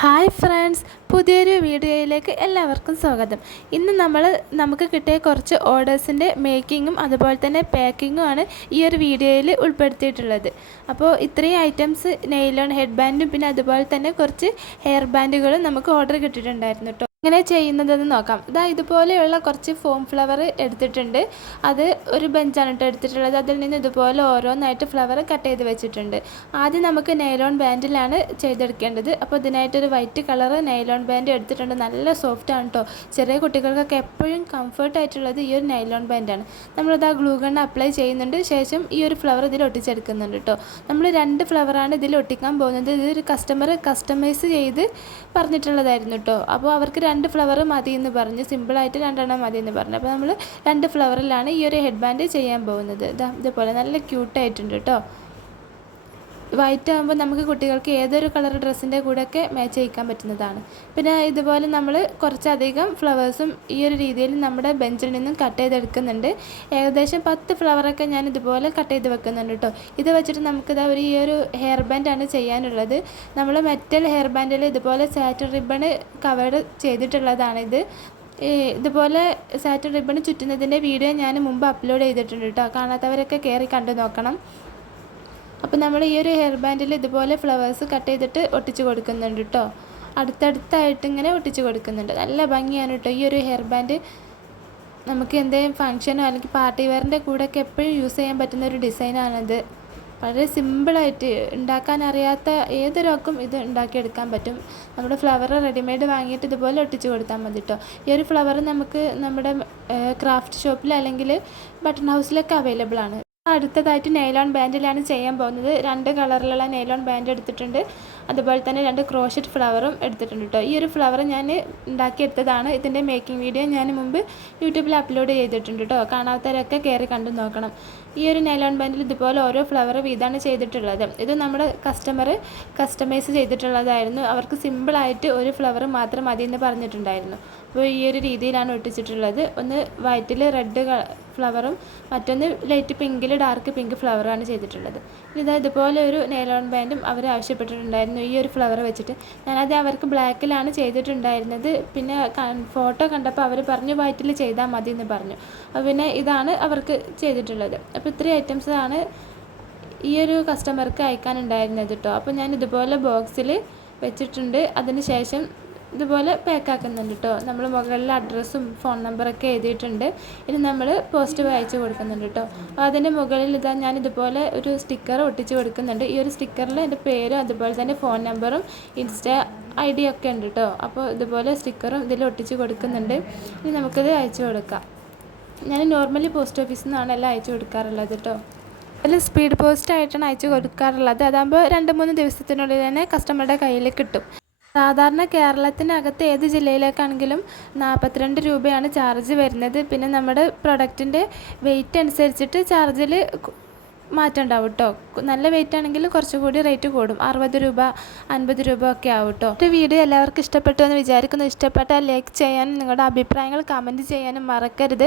Hi friends, പുതിയൊരു വീഡിയോയിലേക്ക് എല്ലാവർക്കും സ്വാഗതം. ഇന്ന് നമുക്ക് കിട്ടിയ കുറച്ച് ഓർഡേഴ്സിൻ്റെ മേക്കിങ്ങും അതുപോലെ തന്നെ പാക്കിങ്ങും ആണ് ഈ ഒരു വീഡിയോയിൽ ഉൾപ്പെടുത്തിയിട്ടുള്ളത്. അപ്പോൾ ഇത്രയും ഐറ്റംസ് നെയിലോൺ ഹെഡ് ബാൻഡും പിന്നെ അതുപോലെ തന്നെ കുറച്ച് ഹെയർ ബാൻഡുകളും നമുക്ക് ഓർഡർ കിട്ടിയിട്ടുണ്ടായിരുന്നു കേട്ടോ. എങ്ങനെ ചെയ്യുന്നതെന്ന് നോക്കാം. ഇതുപോലെയുള്ള കുറച്ച് ഫോം ഫ്ലവർ എടുത്തിട്ടുണ്ട്. അത് ഒരു ബെഞ്ചാണ് കേട്ടോ എടുത്തിട്ടുള്ളത്. അതിൽ നിന്ന് ഇതുപോലെ ഓരോന്നായിട്ട് ഫ്ലവർ കട്ട് ചെയ്ത് വെച്ചിട്ടുണ്ട്. ആദ്യം നമുക്ക് നൈലോൺ ബാൻഡിലാണ് ചെയ്തെടുക്കേണ്ടത്. അപ്പോൾ ഇതിനായിട്ടൊരു വൈറ്റ് കളർ നൈലോൺ ബാൻഡ് എടുത്തിട്ടുണ്ട്. നല്ല സോഫ്റ്റ് ആണ് കേട്ടോ. ചെറിയ കുട്ടികൾക്കൊക്കെ എപ്പോഴും കംഫർട്ട് ആയിട്ടുള്ളത് ഈ ഒരു നൈലോൺ ബാൻഡാണ്. നമ്മളിത് ഗ്ലൂ ഗൺ അപ്ലൈ ചെയ്യുന്നുണ്ട്. ശേഷം ഈ ഒരു ഫ്ലവർ ഇതിൽ ഒട്ടിച്ചെടുക്കുന്നുണ്ട് കേട്ടോ. നമ്മൾ 2 ഫ്ലവറാണ് ഇതിൽ ഒട്ടിക്കാൻ പോകുന്നത്. ഇതൊരു കസ്റ്റമർ കസ്റ്റമൈസ് ചെയ്ത് പറഞ്ഞിട്ടുള്ളതായിരുന്നു കേട്ടോ. അപ്പോൾ അവർക്ക് 2 ഫ്ലവർ മതി എന്ന് പറഞ്ഞ്, സിമ്പിളായിട്ട് 2 എണ്ണം മതി എന്ന് പറഞ്ഞു. അപ്പോൾ നമ്മൾ 2 ഫ്ലവറിലാണ് ഈ ഒരു ഹെഡ് ബാൻഡ് ചെയ്യാൻ പോകുന്നത്. ഇതുപോലെ നല്ല ക്യൂട്ടായിട്ടുണ്ട് കേട്ടോ. വൈറ്റ് ആകുമ്പോൾ നമുക്ക് കുട്ടികൾക്ക് ഏതൊരു കളർ ഡ്രസ്സിൻ്റെ കൂടെയൊക്കെ മാച്ച് ചെയ്യിക്കാൻ പറ്റുന്നതാണ്. പിന്നെ ഇതുപോലെ നമ്മൾ കുറച്ചധികം ഫ്ലവേഴ്സും ഈ ഒരു രീതിയിൽ നമ്മുടെ ബെഞ്ചിൽ നിന്നും കട്ട് ചെയ്തെടുക്കുന്നുണ്ട്. ഏകദേശം 10 ഫ്ലവറൊക്കെ ഞാൻ ഇതുപോലെ കട്ട് ചെയ്ത് വെക്കുന്നുണ്ട് കേട്ടോ. ഇത് വെച്ചിട്ട് നമുക്കിത് ഈ ഒരു ഹെയർ ബാൻഡാണ് ചെയ്യാനുള്ളത്. നമ്മൾ മെറ്റൽ ഹെയർ ബാൻഡിൽ ഇതുപോലെ സാറ്റിൻ റിബണ് കവേർഡ് ചെയ്തിട്ടുള്ളതാണിത്. ഇതുപോലെ സാറ്റിൻ റിബൺ ചുറ്റുന്നതിൻ്റെ വീഡിയോ ഞാൻ മുമ്പ് അപ്ലോഡ് ചെയ്തിട്ടുണ്ട് കേട്ടോ. കാണാത്തവരൊക്കെ കയറി കണ്ടു നോക്കണം. അപ്പോൾ നമ്മൾ ഈ ഒരു ഹെയർ ബാൻഡിൽ ഇതുപോലെ ഫ്ലവേഴ്സ് കട്ട് ചെയ്തിട്ട് ഒട്ടിച്ച് കൊടുക്കുന്നുണ്ട് കേട്ടോ. അടുത്തടുത്തായിട്ട് ഇങ്ങനെ ഒട്ടിച്ച് കൊടുക്കുന്നുണ്ട്. നല്ല ഭംഗിയാണ് കേട്ടോ ഈ ഒരു ഹെയർ ബാൻഡ്. നമുക്ക് എന്തെങ്കിലും ഫങ്ഷനോ അല്ലെങ്കിൽ പാർട്ടി വെയറിൻ്റെ കൂടെയൊക്കെ എപ്പോഴും യൂസ് ചെയ്യാൻ പറ്റുന്ന ഒരു ഡിസൈനാണിത്. വളരെ സിമ്പിളായിട്ട് ഉണ്ടാക്കാൻ അറിയാത്ത ഏതൊരാൾക്കും ഇത് ഉണ്ടാക്കിയെടുക്കാൻ പറ്റും. നമ്മുടെ ഫ്ലവർ റെഡിമെയ്ഡ് വാങ്ങിയിട്ട് ഇതുപോലെ ഒട്ടിച്ച് കൊടുത്താൽ മതി കേട്ടോ. ഈ ഒരു ഫ്ലവർ നമുക്ക് നമ്മുടെ ക്രാഫ്റ്റ് ഷോപ്പിൽ അല്ലെങ്കിൽ ബട്ടൺ ഹൗസിലൊക്കെ അവൈലബിൾ ആണ്. അടുത്തതായിട്ട് നൈലോൺ ബാൻഡിലാണ് ചെയ്യാൻ പോകുന്നത്. 2 കളറിലുള്ള നൈലോൺ ബാൻഡ് എടുത്തിട്ടുണ്ട്. അതുപോലെ തന്നെ 2 ക്രോഷറ്റ് ഫ്ലവറും എടുത്തിട്ടുണ്ട് കേട്ടോ. ഈ ഒരു ഫ്ലവർ ഞാൻ ഉണ്ടാക്കിയെടുത്തതാണ്. ഇതിൻ്റെ മേക്കിംഗ് വീഡിയോ ഞാൻ മുമ്പ് യൂട്യൂബിൽ അപ്ലോഡ് ചെയ്തിട്ടുണ്ട് കേട്ടോ. കാണാത്തവരൊക്കെ കയറി കണ്ടു നോക്കണം. ഈ ഒരു നൈലോൺ ബാൻഡിൽ ഇതുപോലെ ഓരോ ഫ്ലവർ വീതമാണ് ചെയ്തിട്ടുള്ളത്. ഇത് നമ്മുടെ കസ്റ്റമർ കസ്റ്റമൈസ് ചെയ്തിട്ടുള്ളതായിരുന്നു. അവർക്ക് സിമ്പിളായിട്ട് ഒരു ഫ്ലവർ മാത്രം മതി എന്ന് പറഞ്ഞിട്ടുണ്ടായിരുന്നു. അപ്പോൾ ഈ ഒരു രീതിയിലാണ് ഒട്ടിച്ചിട്ടുള്ളത്. ഒന്ന് വൈറ്റിൽ റെഡ് ഫ്ലവറും മറ്റൊന്ന് ലൈറ്റ് പിങ്കിൽ ഡാർക്ക് പിങ്ക് ഫ്ലവറാണ് ചെയ്തിട്ടുള്ളത്. ഇതുപോലെ ഒരു നൈലോൺ ബാൻഡും അവർ ആവശ്യപ്പെട്ടിട്ടുണ്ടായിരുന്നു ഈ ഒരു ഫ്ലവർ വെച്ചിട്ട്. ഞാനത് അവർക്ക് ബ്ലാക്കിലാണ് ചെയ്തിട്ടുണ്ടായിരുന്നത്. പിന്നെ ഫോട്ടോ കണ്ടപ്പോൾ അവർ പറഞ്ഞു വൈറ്റിൽ ചെയ്താൽ മതി എന്ന് പറഞ്ഞു. അപ്പോൾ പിന്നെ ഇതാണ് അവർക്ക് ചെയ്തിട്ടുള്ളത്. അപ്പോൾ ഇത്രയും ഐറ്റംസാണ് ഈ ഒരു കസ്റ്റമർക്ക് അയക്കാനുണ്ടായിരുന്നത് കേട്ടോ. അപ്പോൾ ഞാൻ ഇതുപോലെ ബോക്സിൽ വെച്ചിട്ടുണ്ട്. അതിന് ശേഷം ഇതുപോലെ പാക്കാക്കുന്നുണ്ട് കേട്ടോ. നമ്മൾ മുകളിൽ അഡ്രസ്സും ഫോൺ നമ്പറൊക്കെ എഴുതിയിട്ടുണ്ട്. ഇനി നമ്മൾ പോസ്റ്റ് അയച്ചു കൊടുക്കുന്നുണ്ട് കേട്ടോ. അതിൻ്റെ മുകളിൽ ഞാൻ ഇതുപോലെ ഒരു സ്റ്റിക്കർ ഒട്ടിച്ച് കൊടുക്കുന്നുണ്ട്. ഈ ഒരു സ്റ്റിക്കറിൽ എൻ്റെ പേരും അതുപോലെ തന്നെ ഫോൺ നമ്പറും ഇൻസ്റ്റാ ID ഒക്കെ ഉണ്ട് കേട്ടോ. അപ്പോൾ ഇതുപോലെ സ്റ്റിക്കറും ഇതിൽ ഒട്ടിച്ച് കൊടുക്കുന്നുണ്ട്. ഇനി നമുക്കിത് അയച്ചു കൊടുക്കാം. ഞാൻ നോർമലി പോസ്റ്റ് ഓഫീസിൽ നിന്നാണ് എല്ലാം അയച്ചു കൊടുക്കാറുള്ളത് കേട്ടോ. അതിൽ സ്പീഡ് പോസ്റ്റ് ആയിട്ടാണ് അയച്ചു കൊടുക്കാറുള്ളത്. അതാകുമ്പോൾ 2-3 ദിവസത്തിനുള്ളിൽ തന്നെ കസ്റ്റമറുടെ കയ്യിൽ കിട്ടും. സാധാരണ കേരളത്തിനകത്ത് ഏത് ജില്ലയിലേക്കാണെങ്കിലും 42 രൂപയാണ് ചാർജ് വരുന്നത്. പിന്നെ നമ്മുടെ പ്രൊഡക്റ്റിൻ്റെ വെയിറ്റ് അനുസരിച്ചിട്ട് ചാർജിൽ മാറ്റം ഉണ്ടാവും കേട്ടോ. നല്ല വെയിറ്റ് ആണെങ്കിൽ കുറച്ചുകൂടി റേറ്റ് കൂടും. 60 രൂപ 50 രൂപ ഒക്കെ ആവും കേട്ടോ. ഒരു വീഡിയോ എല്ലാവർക്കും ഇഷ്ടപ്പെട്ടു എന്ന് വിചാരിക്കുന്നു. ഇഷ്ടപ്പെട്ടാൽ ലൈക്ക് ചെയ്യാനും നിങ്ങളുടെ അഭിപ്രായങ്ങൾ കമൻറ്റ് ചെയ്യാനും മറക്കരുത്.